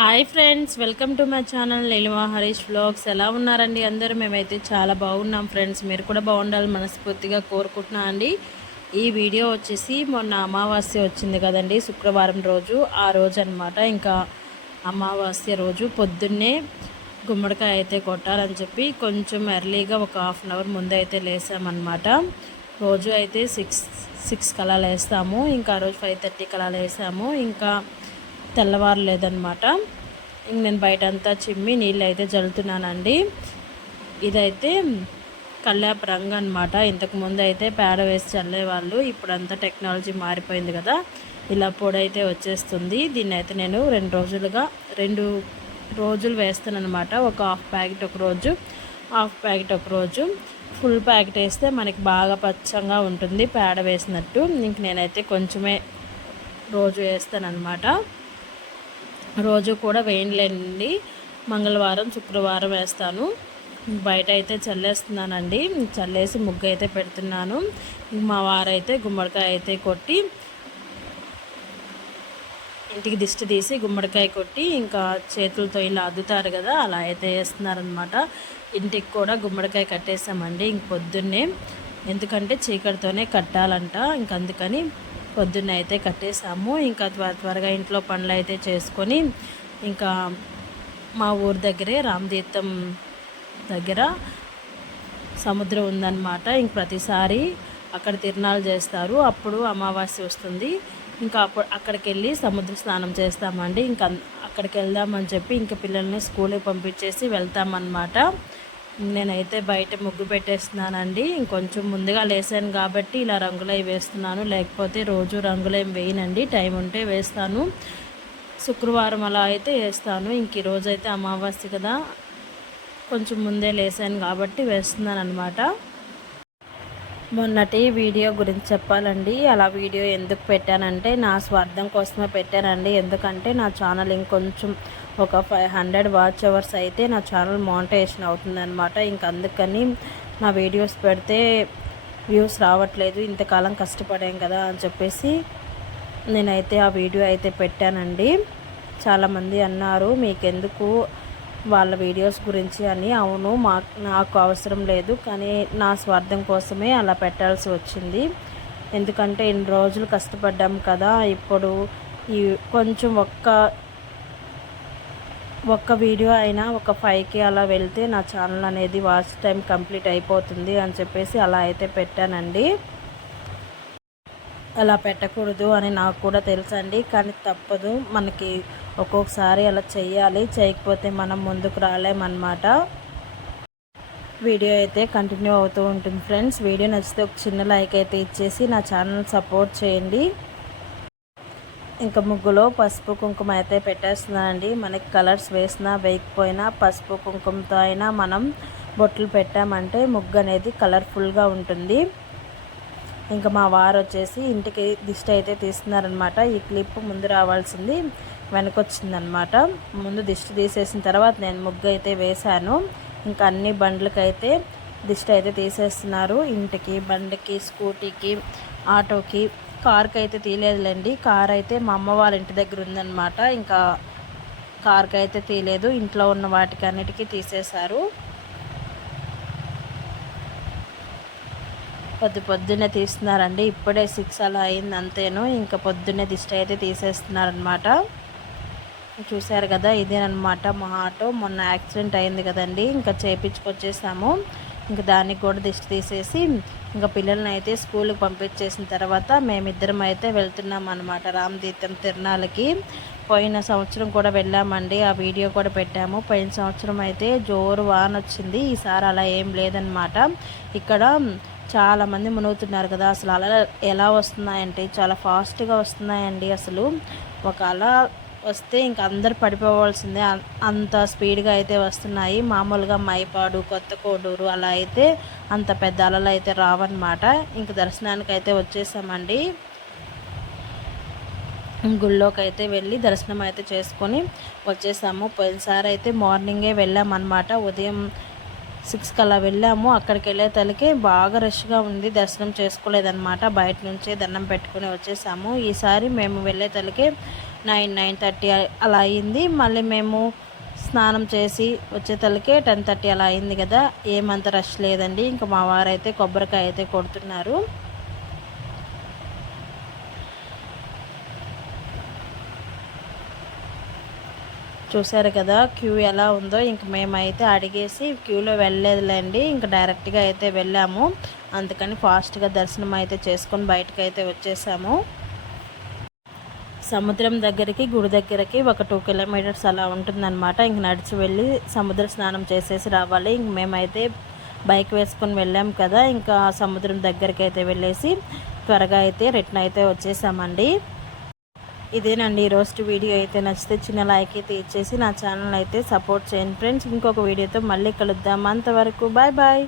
Hi friends, welcome to my channel Neelima Harish vlogs. ఎలా ఉన్నారండి అందరూ? మేమైతే చాలా బాగున్నాం ఫ్రెండ్స్. మీరు కూడా బాగుండాలి మనస్ఫూర్తిగా కోరుకుంటున్నా అండి. ఈ వీడియో వచ్చేసి మొన్న అమావాస్య వచ్చింది కదండి, శుక్రవారం రోజు. ఆ రోజు అనమాట. ఇంకా అమావాస్య రోజు పొద్దున్నే గుమ్మడికాయ అయితే కొట్టాలని చెప్పి కొంచెం ఎర్లీగా ఒక హాఫ్ అన్ అవర్ ముందు అయితే లేసామన్నమాట. రోజు అయితే సిక్స్ కలా లేస్తాము. ఇంకా ఆ రోజు 5:30 కలా లేసాము. ఇంకా తెల్లవారలేదన్నమాట. ఇంక నేను బయటంతా చిమ్మి నీళ్ళు అయితే జల్లుతున్నానండి. ఇదైతే కల్లాపు రంగు అనమాట. ఇంతకుముందు అయితే పేడ వేసి చల్లేవాళ్ళు. ఇప్పుడంతా టెక్నాలజీ మారిపోయింది కదా, ఇలా పొడైతే వచ్చేస్తుంది. దీన్ని అయితే నేను 2 రోజులు వేస్తాను అనమాట. ఒక హాఫ్ ప్యాకెట్ ఒక రోజు, హాఫ్ ప్యాకెట్ ఒక రోజు. ఫుల్ ప్యాకెట్ వేస్తే మనకి బాగా పచ్చంగా ఉంటుంది పేడ వేసినట్టు. ఇంక నేనైతే కొంచెమే రోజు వేస్తానన్నమాట. రోజు కూడా వేయలేండి, మంగళవారం శుక్రవారం వేస్తాను. బయట అయితే చల్లేస్తున్నానండి. చల్లేసి ముగ్గు అయితే పెడుతున్నాను. మా వారైతే గుమ్మడికాయ అయితే కొట్టి ఇంటికి దిష్టి తీసి గుమ్మడికాయ కొట్టి ఇంకా చేతులతో ఇలా అద్దుతారు కదా, అలా అయితే వేస్తున్నారనమాట. ఇంటికి కూడా గుమ్మడికాయ కట్టేసామండి ఇంక పొద్దున్నే. ఎందుకంటే చీకటితోనే కట్టాలంట. ఇంక అందుకని పొద్దున్న అయితే కట్టేసాము. ఇంకా త్వరగా ఇంట్లో పనులు అయితే చేసుకొని ఇంకా మా ఊరి దగ్గరే రామతీర్థం దగ్గర సముద్రం ఉందన్నమాట. ఇంక ప్రతిసారి అక్కడ తిరునాళ్ళు చేస్తారు. అప్పుడు అమావాస్య వస్తుంది. ఇంకా అక్కడికి వెళ్ళి సముద్ర స్నానం చేస్తామండి. ఇంకా అక్కడికి వెళ్దామని చెప్పి ఇంకా పిల్లల్ని స్కూల్కి పంపించేసి వెళ్తామన్నమాట. నేనైతే బయట ముగ్గు పెట్టేస్తున్నానండి. ఇంకొంచెం ముందుగా లేసాను కాబట్టి ఇలా రంగులవి వేస్తున్నాను. లేకపోతే రోజు రంగులేం వేయనండి, టైం ఉంటే వేస్తాను. శుక్రవారం అలా అయితే వేస్తాను. ఇంక ఈరోజు అయితే అమావాస్య కదా, కొంచెం ముందే లేసాను కాబట్టి వేస్తున్నాను అనమాట. మొన్నటి వీడియో గురించి చెప్పాలండి. అలా వీడియో ఎందుకు పెట్టానంటే నా స్వార్థం కోసమే పెట్టానండి. ఎందుకంటే నా ఛానల్ ఇంకొంచెం ఒక 500 వాచ్ అవర్స్ అయితే నా ఛానల్ మానిటైజేషన్ అవుతుందన్నమాట. ఇంక అందుకని నా వీడియోస్ పెడితే వ్యూస్ రావట్లేదు, ఇంతకాలం కష్టపడాం కదా అని చెప్పేసి నేనైతే ఆ వీడియో అయితే పెట్టానండి. చాలామంది అన్నారు మీకెందుకు వాళ్ళ వీడియోస్ గురించి అని. అవును, నాకు అవసరం లేదు, కానీ నా స్వార్థం కోసమే అలా పెట్టాల్సి వచ్చింది. ఎందుకంటే ఇన్ని రోజులు కష్టపడ్డాం కదా, ఇప్పుడు ఈ కొంచెం ఒక్క వీడియో అయినా ఒక 5K అలా వెళ్తే నా ఛానల్ అనేది వాచ్ టైం కంప్లీట్ అయిపోతుంది అని చెప్పేసి అలా అయితే పెట్టానండి. అలా పెట్టకూడదు అని నాకు కూడా తెలుసండి, కానీ తప్పదు. మనకి ఒక్కొక్కసారి అలా చెయ్యాలి, చేయకపోతే మనం ముందుకు రాలేమన్నమాట. వీడియో అయితే కంటిన్యూ అవుతూ ఉంటుంది ఫ్రెండ్స్. వీడియో నచ్చితే ఒక చిన్న లైక్ అయితే ఇచ్చేసి నా ఛానల్ సపోర్ట్ చేయండి. ఇంకా ముగ్గులో పసుపు కుంకుమ అయితే పెట్టేస్తున్నానండి. మనకి కలర్స్ వేసినా వేయకపోయినా పసుపు కుంకుమతో అయినా మనం బొట్లు పెట్టామంటే ముగ్గు అనేది కలర్ఫుల్గా ఉంటుంది. ఇంకా మా వారు వచ్చేసి ఇంటికి దిష్టి అయితే తీస్తున్నారనమాట. ఈ క్లిప్ ముందు రావాల్సింది వెనకొచ్చిందనమాట. ముందు దిష్టి తీసేసిన తర్వాత నేను ముగ్గు అయితే వేశాను. ఇంకా అన్ని బండ్లకైతే దిష్టి అయితే తీసేస్తున్నారు. ఇంటికి, బండికి, స్కూటీకి, ఆటోకి, కార్కి అయితే తీయలేదులేండి. కార్ అయితే మా అమ్మ వాళ్ళ ఇంటి దగ్గర ఉందన్నమాట. ఇంకా కార్కి అయితే తీయలేదు, ఇంట్లో ఉన్న వాటికి అన్నిటికీ తీసేశారు. పొద్దున్నే తీస్తున్నారండి. ఇప్పుడే 6 అలా అయింది అంతేను. ఇంకా పొద్దున్నే దిష్టి అయితే తీసేస్తున్నారనమాట. చూశారు కదా, ఇదేనమాట మా ఆటో. మొన్న యాక్సిడెంట్ అయింది కదండి, ఇంకా చేయించుకొచ్చేసాము. ఇంకా దానికి కూడా దిష్టి తీసేసి ఇంకా పిల్లల్ని అయితే స్కూల్కి పంపించేసిన తర్వాత మేమిద్దరం అయితే వెళ్తున్నాం అనమాట రామతీర్థం తిరునాళ్ళకి. పోయిన సంవత్సరం కూడా వెళ్ళామండి, ఆ వీడియో కూడా పెట్టాము. పోయిన సంవత్సరం అయితే జోరు వాన వచ్చింది, ఈసారి అలా ఏం లేదనమాట. ఇక్కడ చాలామంది మునుగుతున్నారు కదా, అసలు అలా ఎలా వస్తున్నాయంటే చాలా ఫాస్ట్గా వస్తున్నాయండి. అసలు ఒక అలా వస్తే ఇంక అందరు పడిపోవాల్సిందే, అంత స్పీడ్గా అయితే వస్తున్నాయి. మామూలుగా మైపాడు, కొత్త కోడూరు అలా అయితే అంత పెద్ద అలలు అయితే రావన్నమాట. ఇంక దర్శనానికి అయితే వచ్చేసామండి. గుళ్ళోకి అయితే వెళ్ళి దర్శనం అయితే చేసుకొని వచ్చేసాము. పోయినసారి అయితే మార్నింగే వెళ్ళామన్నమాట. ఉదయం 6 అలా వెళ్ళాము. అక్కడికి వెళ్ళే తలకి బాగా రష్గా ఉంది, దర్శనం చేసుకోలేదన్నమాట. బయట నుంచే దండం పెట్టుకుని వచ్చేసాము. ఈసారి మేము వెళ్ళే తలకి 9:30 అలా అయింది. మళ్ళీ మేము స్నానం చేసి వచ్చేతలకే 10:30 అలా అయింది కదా. ఏమంత రష్ లేదండి. ఇంకా మా వారైతే కొబ్బరికాయ అయితే కొడుతున్నారు. చూసారు కదా క్యూ ఎలా ఉందో. ఇంక మేమైతే అడిగేసి క్యూలో వెళ్ళలేదులేండి, ఇంకా డైరెక్ట్గా అయితే వెళ్ళాము. అందుకని ఫాస్ట్గా దర్శనం అయితే చేసుకొని బయటకు అయితే వచ్చేసాము. సముద్రం దగ్గరికి గుడి దగ్గరికి ఒక 2 కిలోమీటర్స్ అలా ఉంటుందన్నమాట. ఇంక నడిచి వెళ్ళి సముద్ర స్నానం చేసేసి రావాలి. ఇంక మేమైతే బైక్ వేసుకొని వెళ్ళాం కదా, ఇంకా సముద్రం దగ్గరికి అయితే వెళ్ళేసి త్వరగా అయితే రిటర్న్ అయితే వచ్చేసామండి. ఇదేనండి ఈరోజు వీడియో. అయితే నచ్చితే చిన్న లైక్ అయితే ఇచ్చేసి నా ఛానల్ అయితే సపోర్ట్ చేయండి ఫ్రెండ్స్. ఇంకొక వీడియోతో మళ్ళీ కలుద్దాం. అంతవరకు బాయ్ బాయ్.